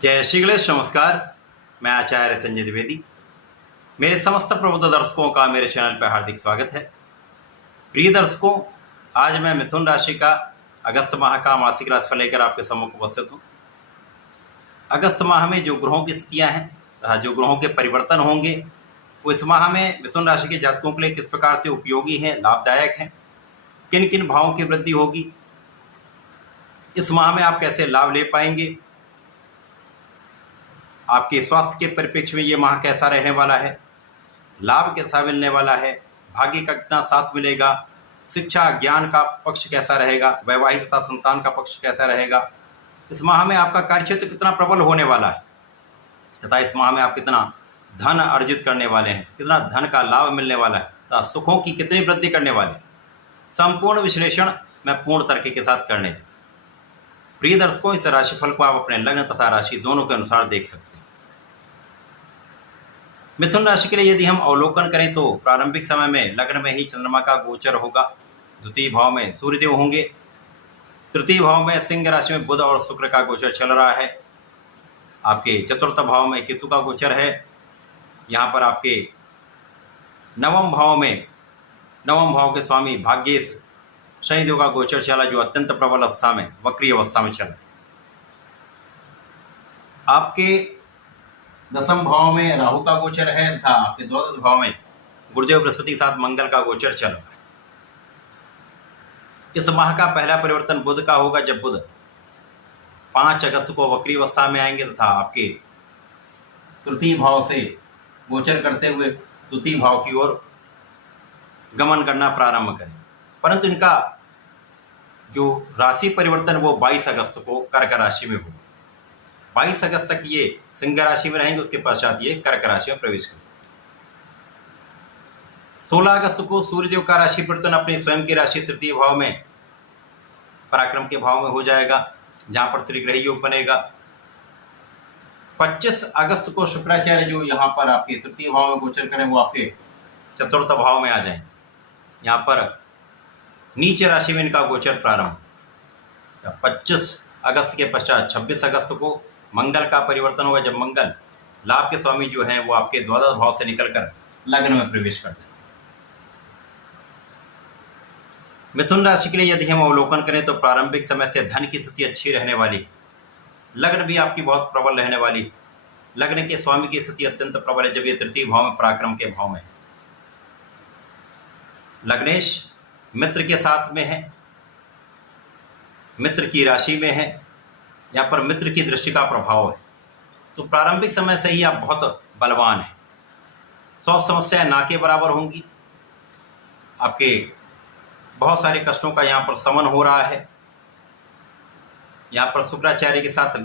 जय श्री गणेश। नमस्कार। मैं आचार्य संजय द्विवेदी। मेरे समस्त प्रबुद्ध दर्शकों का मेरे चैनल पर हार्दिक स्वागत है। प्रिय दर्शकों, आज मैं मिथुन राशि का अगस्त माह का मासिक राशिफल लेकर आपके सम्मुख उपस्थित हूँ। अगस्त माह में जो ग्रहों की स्थितियाँ हैं तथा जो ग्रहों के परिवर्तन होंगे वो इस माह में मिथुन राशि के जातकों के लिए किस प्रकार से उपयोगी हैं, लाभदायक हैं, किन किन भावों की वृद्धि होगी, इस माह में आप कैसे लाभ ले पाएंगे, आपके स्वास्थ्य के परिप्रेक्ष्य में ये माह कैसा रहने वाला है, लाभ कैसा मिलने वाला है, भाग्य का कितना साथ मिलेगा, शिक्षा ज्ञान का पक्ष कैसा रहेगा, वैवाहिक तथा संतान का पक्ष कैसा रहेगा, इस माह में आपका कार्यक्षेत्र कितना प्रबल होने वाला है तथा इस माह में आप कितना धन अर्जित करने वाले हैं, कितना धन का लाभ मिलने वाला है तथा सुखों की कितनी वृद्धि करने वाले हैं। संपूर्ण विश्लेषण मैं पूर्ण तरीके के साथ करने। प्रिय दर्शकों, इस राशिफल को आप अपने लग्न तथा राशि दोनों के अनुसार देख सकते हैं। मिथुन राशि के लिए यदि हम अवलोकन करें तो प्रारंभिक समय में लग्न में ही चंद्रमा का गोचर होगा, द्वितीय भाव में सूर्यदेव होंगे, तृतीय भाव में सिंह राशि में बुध और शुक्र का गोचर चल रहा है, आपके चतुर्थ भाव में केतु का गोचर है, यहाँ पर आपके नवम भाव के स्वामी भाग्येश शनिदेव का गोचर चला, जो अत्यंत प्रबल अवस्था में, वक्री अवस्था में चला। आपके दसम भाव में राहु का गोचर है तथा आपके द्वादश भाव में गुरुदेव बृहस्पति के साथ मंगल का गोचर चल रहा है। इस माह का पहला परिवर्तन बुध का होगा, जब बुध 5 अगस्त को वक्री अवस्था में आएंगे तथा आपके तृतीय भाव से गोचर करते हुए द्वितीय भाव की ओर गमन करना प्रारंभ करें। परंतु इनका जो राशि परिवर्तन वो 22 अगस्त को कर्क राशि में होगा। 22 अगस्त तक ये सिंह राशि में रहेंगे, उसके पश्चात ये कर्क राशि में प्रवेश करेंगे। 16 अगस्त को सूर्यदेव का राशि परिवर्तन अपने स्वयं की राशि तृतीय भाव में पराक्रम के भाव में हो जाएगा, जहां पर त्रिग्रही योग बनेगा। 25 अगस्त को शुक्राचार्य जो यहाँ पर आपके तृतीय भाव में गोचर करें वो आपके चतुर्थ भाव में आ जाएंगे। यहाँ पर नीच राशि में इनका गोचर प्रारंभ। 25 अगस्त के पश्चात 26 अगस्त को मंगल का परिवर्तन होगा, जब मंगल लाभ के स्वामी जो हैं वो आपके द्वादश भाव से निकलकर लग्न में प्रवेश करते हैं। मिथुन राशि के लिए यदि हम अवलोकन करें तो प्रारंभिक समय से धन की स्थिति अच्छी रहने वाली, लग्न भी आपकी बहुत प्रबल रहने वाली। लग्न के स्वामी की स्थिति अत्यंत प्रबल है, जब ये तृतीय भाव में पराक्रम के भाव में। लग्नेश मित्र के साथ में है, मित्र की राशि में है, यहाँ पर मित्र की दृष्टि का प्रभाव है, तो प्रारंभिक समय से ही आप बहुत बलवान हैं। 100 समस्याएं ना के बराबर होंगी, आपके बहुत सारे कष्टों का यहाँ पर शमन हो रहा है। यहाँ पर शुक्राचार्य के साथ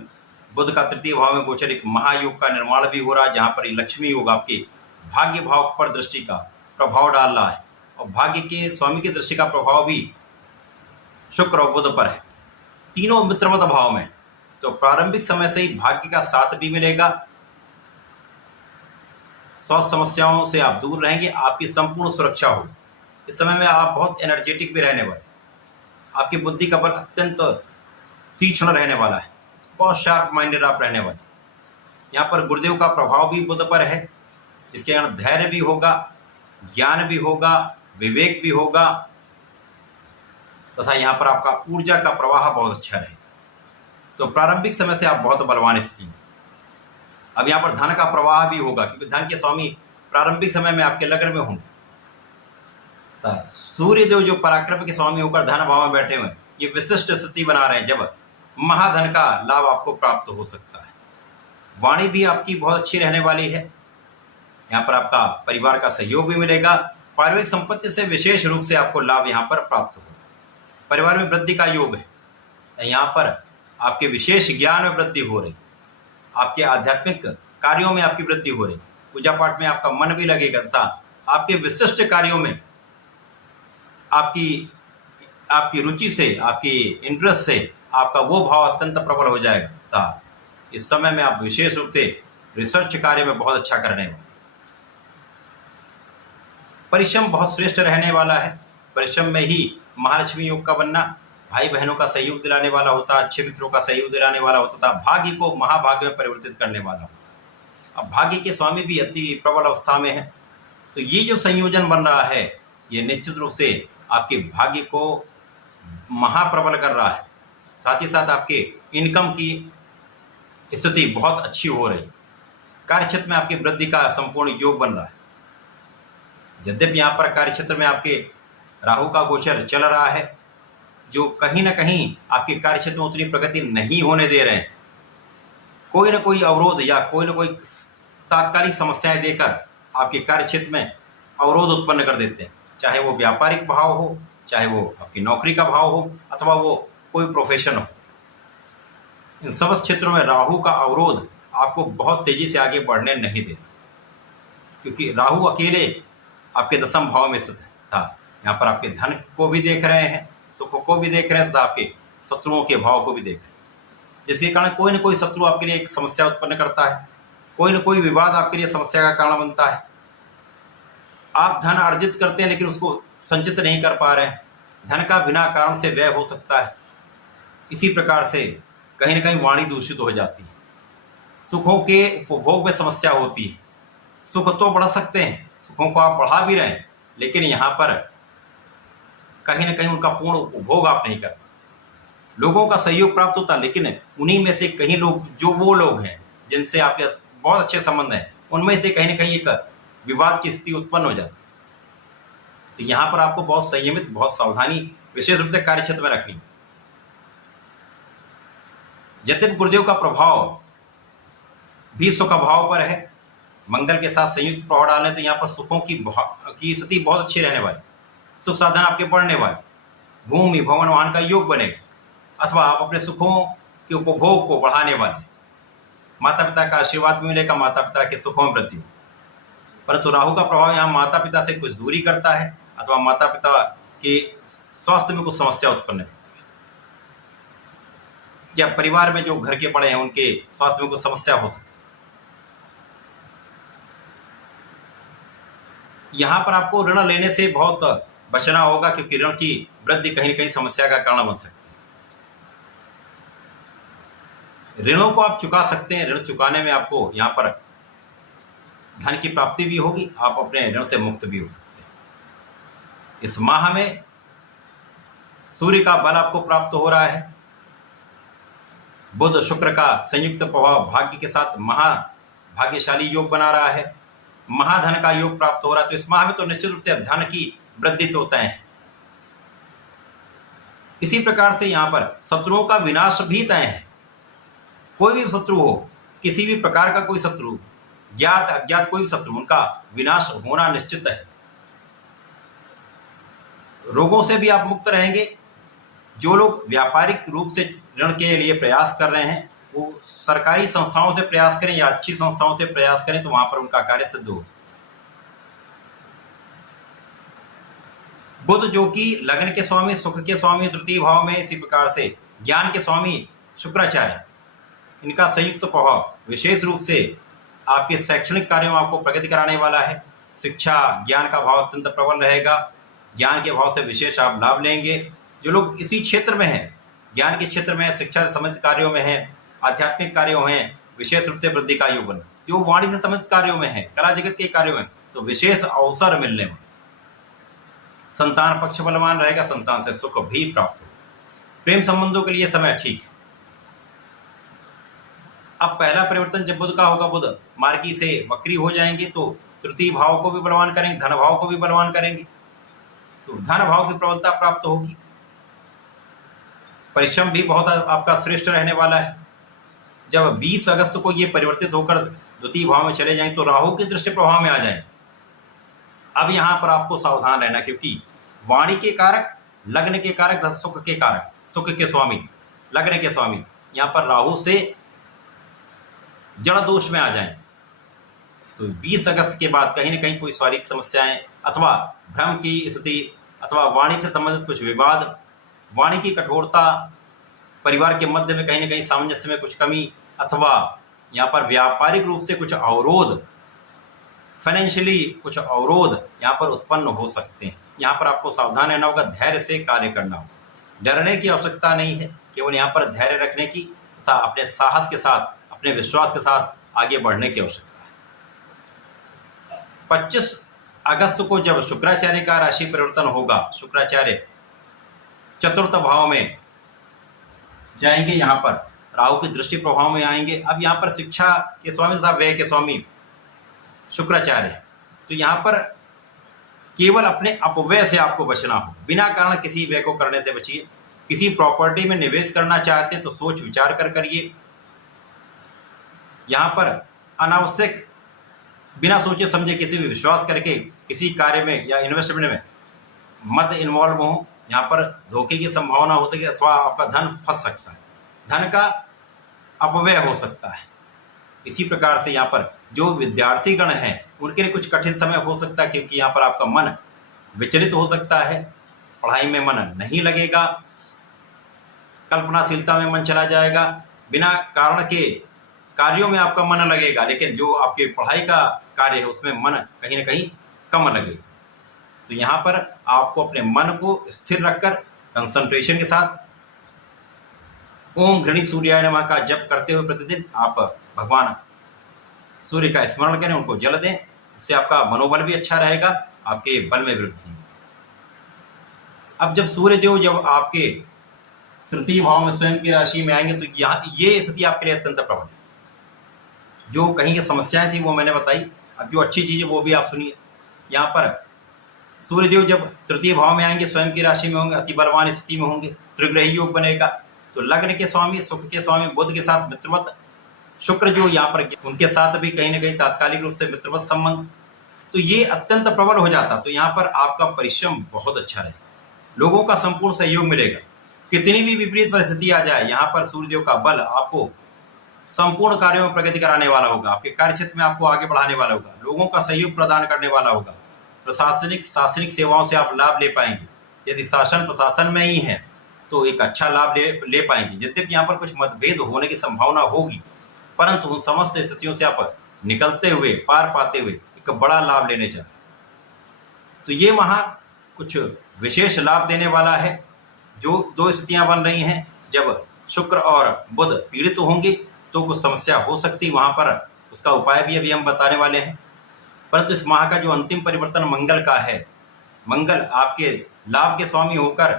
बुध का तृतीय भाव में गोचर एक महायोग का निर्माण भी हो रहा है, जहाँ पर लक्ष्मी योग आपके भाग्य भाव पर दृष्टि का प्रभाव डाल रहा है और भाग्य के स्वामी की दृष्टि का प्रभाव भी शुक्र और बुध पर है, तीनों मित्रवत भाव में। तो प्रारंभिक समय से ही भाग्य का साथ भी मिलेगा, 100 समस्याओं से आप दूर रहेंगे, आपकी संपूर्ण सुरक्षा होगी। इस समय में आप बहुत एनर्जेटिक भी रहने वाले, आपकी बुद्धि का बल अत्यंत तीक्ष्ण रहने वाला है, बहुत शार्प माइंडेड आप रहने वाले। यहाँ पर गुरुदेव का प्रभाव भी बुध पर है, जिसके कारण धैर्य भी होगा, ज्ञान भी होगा, विवेक भी होगा तथा यहाँ पर आपका ऊर्जा का प्रवाह बहुत अच्छा रहेगा। तो प्रारंभिक समय से आप बहुत बलवान स्थिति में। अब यहाँ पर धन का प्रवाह भी होगा, क्योंकि धन के स्वामी प्रारंभिक समय में आपके लग्न में होंगे। सूर्यदेव जो पराक्रम के स्वामी होकर धन भाव में बैठे हुए, ये विशिष्ट स्थिति बना रहे हैं, जब महाधन का लाभ आपको प्राप्त हो सकता है। वाणी भी आपकी बहुत अच्छी रहने वाली है, यहाँ पर आपका परिवार का सहयोग भी मिलेगा। पारिवारिक संपत्ति से विशेष रूप से आपको लाभ यहाँ पर प्राप्त होगा। परिवार में वृद्धि का योग है, यहाँ पर आपके विशेष ज्ञान में वृद्धि हो रही, आपके आध्यात्मिक कार्यों में आपकी वृद्धि हो रही, पूजा पाठ में आपका मन भी लगेगा तथा आपके विशिष्ट कार्यों में आपकी रुचि से, आपकी इंटरेस्ट से आपका वो भाव अत्यंत प्रबल हो जाएगा तथा इस समय में आप विशेष रूप से रिसर्च कार्य में बहुत अच्छा करने वाले। परिश्रम बहुत श्रेष्ठ रहने वाला है, परिश्रम में ही महालक्ष्मी योग का बनना, भाई बहनों का सहयोग दिलाने वाला होता, अच्छे मित्रों का सहयोग दिलाने वाला होता था, भाग्य को महाभाग्य में परिवर्तित करने वाला होता। अब भाग्य के स्वामी भी अति प्रबल अवस्था में है, तो ये जो संयोजन बन रहा है ये निश्चित रूप से आपके भाग्य को महाप्रबल कर रहा है। साथ ही साथ आपके इनकम की स्थिति बहुत अच्छी हो रही, कार्य क्षेत्र में आपकी वृद्धि का संपूर्ण योग बन रहा है। यद्यपि यहाँ पर कार्य क्षेत्र में आपके राहु का गोचर चल रहा है, जो कहीं ना कहीं आपके कार्य क्षेत्र में उतनी प्रगति नहीं होने दे रहे हैं। कोई ना कोई अवरोध या कोई ना कोई तात्कालिक समस्याएं देकर आपके कार्य क्षेत्र में अवरोध उत्पन्न कर देते हैं, चाहे वो व्यापारिक भाव हो, चाहे वो आपकी नौकरी का भाव हो, अथवा वो कोई प्रोफेशन हो। इन सब क्षेत्रों में राहु का अवरोध आपको बहुत तेजी से आगे बढ़ने नहीं दे, क्योंकि राहु अकेले आपके 10वें भाव में स्थित था। यहाँ पर आपके धन को भी देख रहे हैं, सुख को भी देख रहे हैं, तथा आपके शत्रुओं के भाव को भी देख रहे हैं, जिसके कारण कोई ना कोई शत्रु आपके लिए एक समस्या उत्पन्न करता है, कोई ना कोई विवाद आपके लिए समस्या का कारण बनता है। आप धन अर्जित करते हैं लेकिन उसको संचित नहीं कर पा रहे हैं, धन का बिना कारण से व्यय हो सकता है। इसी प्रकार से कहीं ना कहीं वाणी दूषित हो जाती है, सुखों के उपभोग में समस्या होती है। सुख तो बढ़ा सकते हैं, सुखों को आप बढ़ा भी रहे हैं, लेकिन यहाँ पर कहीं ना कहीं उनका पूर्ण उपभोग आप नहीं कर पाते। लोगों का सहयोग प्राप्त होता, लेकिन उन्हीं में से कहीं लोग, जो वो लोग हैं जिनसे आपके बहुत अच्छे संबंध हैं, उनमें से कहीं ना कहीं एक विवाद की स्थिति उत्पन्न हो जाती। तो यहाँ पर आपको बहुत संयमित, बहुत सावधानी विशेष रूप से कार्य क्षेत्र में रखनी। यद्यपि गुरुदेव का प्रभाव भी सुख भाव पर है, मंगल के साथ संयुक्त प्रभाव डालने, तो यहाँ पर सुखों की स्थिति बहुत अच्छी रहने वाली, सुख साधन आपके बढ़ने वाले, भूमि भवन वाहन का योग बनेगा, अथवा आप अपने सुखों के उपभोग को बढ़ाने वाले, माता पिता का आशीर्वाद भी मिलेगा, माता पिता के सुखों में वृद्धि। परंतु राहु का प्रभाव यहाँ माता पिता से कुछ दूरी करता है, अथवा माता पिता के स्वास्थ्य में कुछ समस्या उत्पन्न है, या परिवार में जो घर के बड़े हैं उनके स्वास्थ्य में कुछ समस्या हो सकती है। यहाँ पर आपको ऋण लेने से बहुत बचना होगा, क्योंकि ऋण की वृद्धि कहीं न कहीं समस्या का कारण बन सकती है। ऋणों को आप चुका सकते हैं, ऋण चुकाने में आपको यहाँ पर धन की प्राप्ति भी होगी, आप अपने ऋण से मुक्त भी हो सकते हैं। इस माह में सूर्य का बल आपको प्राप्त हो रहा है, बुध शुक्र का संयुक्त प्रभाव भाग्य के साथ महाभाग्यशाली योग बना रहा है, महाधन का योग प्राप्त हो रहा है। तो इस माह में तो निश्चित रूप से धन की वृद्धि तो तय है। इसी प्रकार से यहाँ पर शत्रुओं का विनाश भी तय है। कोई भी शत्रु हो, किसी भी प्रकार का कोई शत्रु, ज्ञात अज्ञात कोई भी शत्रु, उनका विनाश होना निश्चित है। रोगों से भी आप मुक्त रहेंगे। जो लोग व्यापारिक रूप से ऋण के लिए प्रयास कर रहे हैं, वो सरकारी संस्थाओं से प्रयास करें या अच्छी संस्थाओं से प्रयास करें, तो वहां पर उनका कार्य सिद्ध हो सकता है। बुध जो कि लग्न के स्वामी, सुख के स्वामी, तृतीय भाव में, इसी प्रकार से ज्ञान के स्वामी शुक्राचार्य, इनका संयुक्त प्रभाव विशेष रूप से आपके शैक्षणिक कार्यों में आपको प्रगति कराने वाला है। शिक्षा ज्ञान का भाव अत्यंत प्रबल रहेगा, ज्ञान के भाव से विशेष आप लाभ लेंगे। जो लोग इसी क्षेत्र में हैं, ज्ञान के क्षेत्र में, शिक्षा से संबंधित कार्यों में हैं, आध्यात्मिक कार्यों में, विशेष रूप से वृद्धि का योग बने। जो वाणी से संबंधित कार्यों में है, कला जगत के कार्यों में, तो विशेष अवसर मिलने में। संतान पक्ष बलवान रहेगा, संतान से सुख भी प्राप्त हो। प्रेम संबंधों के लिए समय ठीक है। अब पहला परिवर्तन जब बुध का होगा, बुध मार्गी से वक्री हो जाएंगे, तो तृतीय भाव को भी बलवान करेंगे, धन भाव को भी बलवान करेंगे, तो धन भाव की प्रबलता प्राप्त होगी। परिश्रम भी बहुत आपका श्रेष्ठ रहने वाला है। जब 20 अगस्त को ये परिवर्तित होकर द्वितीय भाव में चले जाएं, तो राहु के दृष्टि प्रभाव में आ जाएं। अब यहाँ पर आपको सावधान रहना, क्योंकि वाणी के कारक, लग्न के कारक, सुख के कारक, सुख के स्वामी, लग्न के स्वामी, यहाँ पर राहु से जड़ दोष में आ जाएं, तो 20 अगस्त के बाद कहीं ना कहीं कोई शारीरिक समस्याएं, अथवा भ्रम की स्थिति, अथवा वाणी से संबंधित कुछ विवाद, वाणी की कठोरता, परिवार के मध्य में कहीं ना कहीं सामंजस्य में कुछ कमी, अथवा यहाँ पर व्यापारिक रूप से कुछ अवरोध, फाइनेंशियली कुछ अवरोध यहाँ पर उत्पन्न हो सकते हैं। यहाँ पर आपको सावधान रहना होगा, धैर्य से कार्य करना होगा। डरने की आवश्यकता नहीं है, केवल यहाँ पर धैर्य रखने की तथा अपने साहस के साथ, अपने विश्वास के साथ आगे बढ़ने की आवश्यकता है। 25 अगस्त को जब शुक्राचार्य का राशि परिवर्तन होगा, शुक्राचार्य चतुर्थ भाव में जाएंगे, यहाँ पर राहु की दृष्टि प्रभाव में आएंगे। अब यहाँ पर शिक्षा के स्वामी तथा व्यय के स्वामी शुक्राचार्य, तो यहाँ पर केवल अपने अपव्यय से आपको बचना हो, बिना कारण किसी व्यय को करने से बचिए। किसी प्रॉपर्टी में निवेश करना चाहते तो सोच विचार कर करिए। यहाँ पर अनावश्यक बिना सोचे समझे किसी भी विश्वास करके किसी कार्य में या इन्वेस्टमेंट में मत इन्वॉल्व हो, यहाँ पर धोखे की संभावना हो सके अथवा आपका धन फंस सकता है, धन का अपव्यय हो सकता है। इसी प्रकार से यहाँ पर जो विद्यार्थी गण हैं उनके लिए कुछ कठिन समय हो सकता है, क्योंकि यहाँ पर आपका मन विचलित हो सकता है, पढ़ाई में मन नहीं लगेगा, कल्पनाशीलता में मन चला जाएगा, बिना कारण के कार्यों में आपका मन लगेगा, लेकिन जो आपके पढ़ाई का कार्य है उसमें मन कहीं ना कहीं कम लगेगा। तो यहाँ पर आपको अपने मन को स्थिर रखकर कंसंट्रेशन के साथ ओम घृणी सूर्याय नमः का जप करते हुए प्रतिदिन आप भगवान सूर्य का स्मरण करें, उनको जल दें। इससे आपका मनोबल भी अच्छा रहेगा, आपके बल में वृद्धि। अब जब सूर्य देव जब आपके तृतीय भाव में स्वयं की राशि में आएंगे तो यहाँ ये स्थिति आपके लिए अत्यंत प्रबल है। जो कहीं की समस्याएं थी वो मैंने बताई, अब जो अच्छी चीज है वो भी आप सुनिए। यहाँ पर सूर्यदेव जब तृतीय भाव में आएंगे, स्वयं की राशि में होंगे, अति बलवान स्थिति में होंगे, त्रिग्रही योग बनेगा। तो लग्न के स्वामी सुख के स्वामी बुध के साथ मित्रवत, शुक्र जो यहाँ पर उनके साथ भी कहीं ना कहीं तात्कालिक रूप से मित्रवत संबंध, तो ये अत्यंत प्रबल हो जाता। तो यहाँ पर आपका परिश्रम बहुत अच्छा रहेगा, लोगों का संपूर्ण सहयोग मिलेगा। कितनी भी विपरीत परिस्थिति आ जाए, यहाँ पर सूर्यदेव का बल आपको संपूर्ण कार्यों में प्रगति कराने वाला होगा, आपके कार्य क्षेत्र में आपको आगे बढ़ाने वाला होगा, लोगों का सहयोग प्रदान करने वाला होगा। प्रशासनिक शासनिक सेवाओं से आप लाभ ले पाएंगे। यदि शासन प्रशासन में ही है तो एक अच्छा लाभ ले पाएंगे। यद्यपि यहाँ पर कुछ मतभेद होने की संभावना होगी, परंतु उन समस्त स्थितियों से आप निकलते हुए, पार पाते हुए एक बड़ा लाभ लेने जा रहे हैं। तो ये माह कुछ विशेष लाभ देने वाला है। जो दो स्थितियां बन रही हैं, जब शुक्र और बुध पीड़ित होंगे तो कुछ समस्या हो सकती, वहां पर उसका उपाय भी अभी हम बताने वाले हैं। परंतु इस माह का जो अंतिम परिवर्तन मंगल का है, मंगल आपके लाभ के स्वामी होकर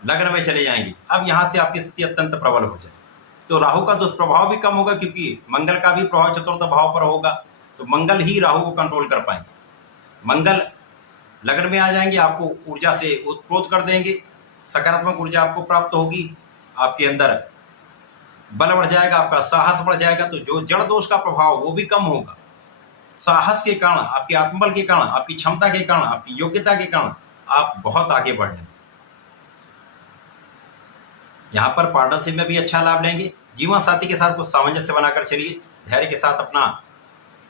लग्न में चले जाएंगे। अब यहाँ से आपकी स्थिति अत्यंत प्रबल हो जाए, तो राहु का दुष्प्रभाव भी कम होगा, क्योंकि मंगल का भी प्रभाव चतुर्थ भाव पर होगा। तो मंगल ही राहु को कंट्रोल कर पाएंगे। मंगल लग्न में आ जाएंगे, आपको ऊर्जा से उत्प्रोत कर देंगे, सकारात्मक ऊर्जा आपको प्राप्त होगी, आपके अंदर बल बढ़ जाएगा, आपका साहस बढ़ जाएगा। तो जो जड़ दोष का प्रभाव वो भी कम होगा। साहस के कारण, आपके आत्मबल के कारण, आपकी क्षमता के कारण, आपकी योग्यता के कारण आप बहुत आगे बढ़ जाएंगे। यहाँ पर पार्टनरशिप में भी अच्छा लाभ लेंगे। जीवन साथी के साथ कुछ सामंजस्य बनाकर चलिए, धैर्य के साथ अपना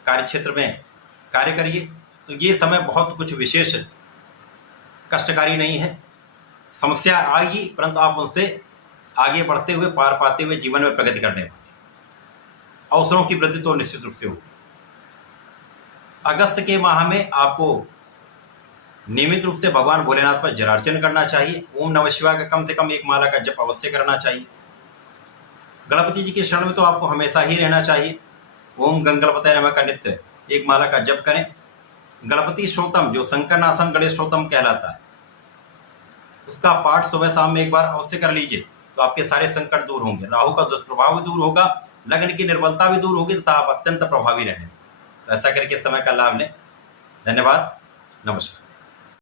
कार्य क्षेत्र में कार्य करिए। तो ये समय बहुत कुछ विशेष कष्टकारी नहीं है। समस्या आएगी, परंतु आप उनसे आगे बढ़ते हुए, पार पाते हुए जीवन में प्रगति करने वाले। अवसरों की वृद्धि तो निश्चित रूप से होगी। अगस्त के माह में आपको नियमित रूप से भगवान भोलेनाथ पर जलार्चन करना चाहिए। ओम नमः शिवाय का कम से कम एक माला का जप अवश्य करना चाहिए। गणपति जी के शरण में तो आपको हमेशा ही रहना चाहिए। ओम गंगणपतये नमः का नित्य एक माला का जप करें। गणपति श्रोतम जो शंकर नाशन गणेश श्रोतम कहलाता है, उसका पाठ सुबह शाम में एक बार अवश्य कर लीजिए, तो आपके सारे संकट दूर होंगे, राहु का दुष्प्रभाव भी दूर होगा, लग्न की निर्बलता भी दूर होगी, तथा आप अत्यंत प्रभावी रहेंगे। तो ऐसा करके समय का लाभ लें। धन्यवाद, नमस्कार।